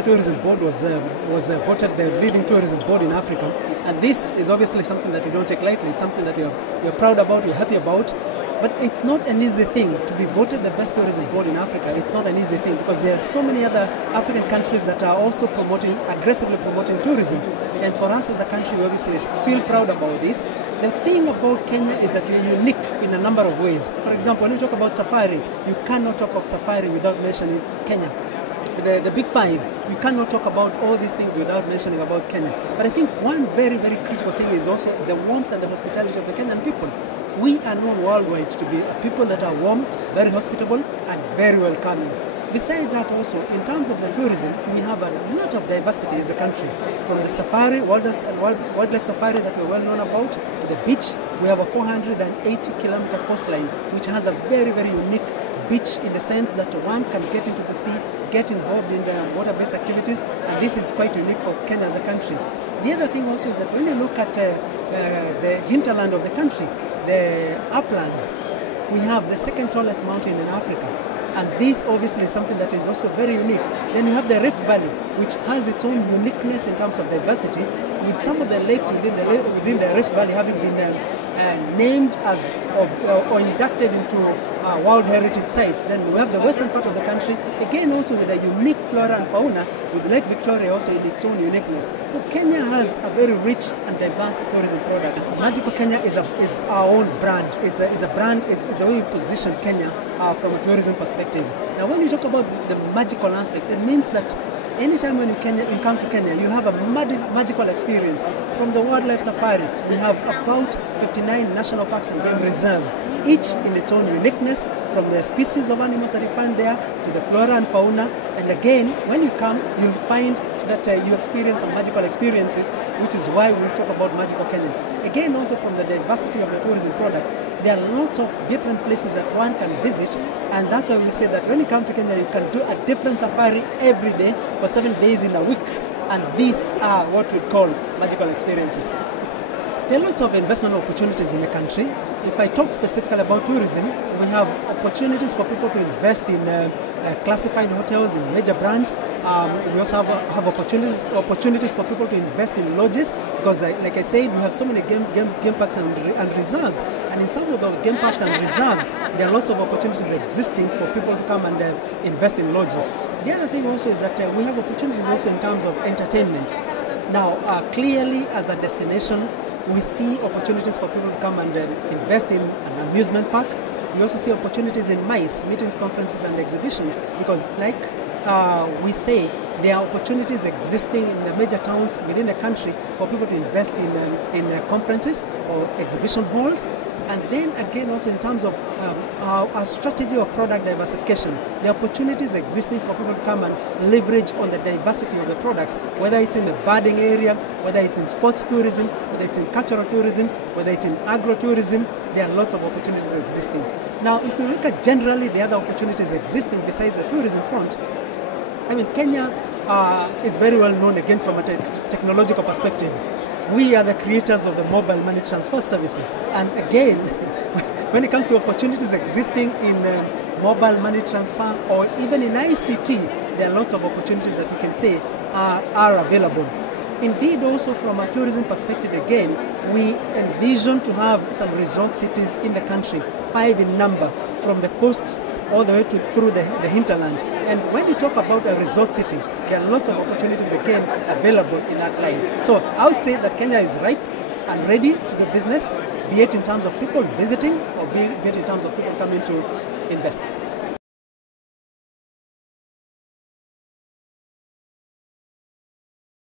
Kenya Tourism Board was voted the leading tourism board in Africa, and this is obviously something that we don't take lightly. It's something that we're proud about, we're happy about. But it's not an easy thing to be voted the best tourism board in Africa. It's not an easy thing because there are so many other African countries that are also aggressively promoting tourism. And for us as a country, we obviously feel proud about this. The thing about Kenya is that we're unique in a number of ways. For example, when we talk about safari, you cannot talk of safari without mentioning Kenya. The big five, we cannot talk about all these things without mentioning about Kenya. But I think one very, very critical thing is also the warmth and the hospitality of the Kenyan people. We are known worldwide to be people that are warm, very hospitable, and very welcoming. Besides that also, in terms of the tourism, we have a lot of diversity as a country. From the safari, wildlife safari that we're well known about, to the beach, we have a 480-kilometer coastline, which has a very, very unique beach in the sense that one can get into the sea, get involved in the water-based activities, and this is quite unique for Kenya as a country. The other thing also is that when you look at the hinterland of the country, the uplands, we have the second tallest mountain in Africa. And this obviously is something that is also very unique. Then you have the Rift Valley, which has its own uniqueness in terms of diversity, with some of the lakes within the Rift Valley having been named as or inducted into World Heritage Sites. Then we have the western part of the country, again also with a unique flora and fauna, with Lake Victoria also in its own uniqueness. So Kenya has a very rich and diverse tourism product. Magical Kenya is our own brand. It's a brand, it's the way we position Kenya from a tourism perspective. Now when you talk about the magical aspect, it means that anytime when you come to Kenya, you'll have a magical experience. From the wildlife safari, we have about 59 national parks and game reserves, each in its own uniqueness, from the species of animals that you find there to the flora and fauna. And again, when you come, you'll find that you experience some magical experiences, which is why we talk about Magical Kenya. Again, also from the diversity of the tourism product, there are lots of different places that one can visit, and that's why we say that when you come to Kenya, you can do a different safari every day for 7 days in a week, and these are what we call magical experiences. There are lots of investment opportunities in the country. If I talk specifically about tourism, we have opportunities for people to invest in classified hotels in major brands. We also have opportunities for people to invest in lodges because, like I said, we have so many game parks and reserves. And in some of the game parks and reserves, there are lots of opportunities existing for people to come and invest in lodges. The other thing also is that we have opportunities also in terms of entertainment. Now, clearly as a destination, we see opportunities for people to come and invest in an amusement park. We also see opportunities in MICE, meetings, conferences, and exhibitions, because like we say, there are opportunities existing in the major towns within the country for people to invest in conferences or exhibition halls. And then again, also in terms of our strategy of product diversification, the opportunities existing for people to come and leverage on the diversity of the products, whether it's in the birding area, whether it's in sports tourism, whether it's in cultural tourism, whether it's in agro-tourism, there are lots of opportunities existing. Now, if we look at generally the other opportunities existing besides the tourism front, I mean, Kenya is very well known again from a technological perspective. We are the creators of the mobile money transfer services. And again, when it comes to opportunities existing in mobile money transfer or even in ICT, there are lots of opportunities that we can say are available. Indeed, also from a tourism perspective, again, we envision to have some resort cities in the country, 5 in number, from the coast all the way through the hinterland. And when you talk about a resort city, there are lots of opportunities again available in that line. So I would say that Kenya is ripe and ready to do business, be it in terms of people visiting or be it in terms of people coming to invest.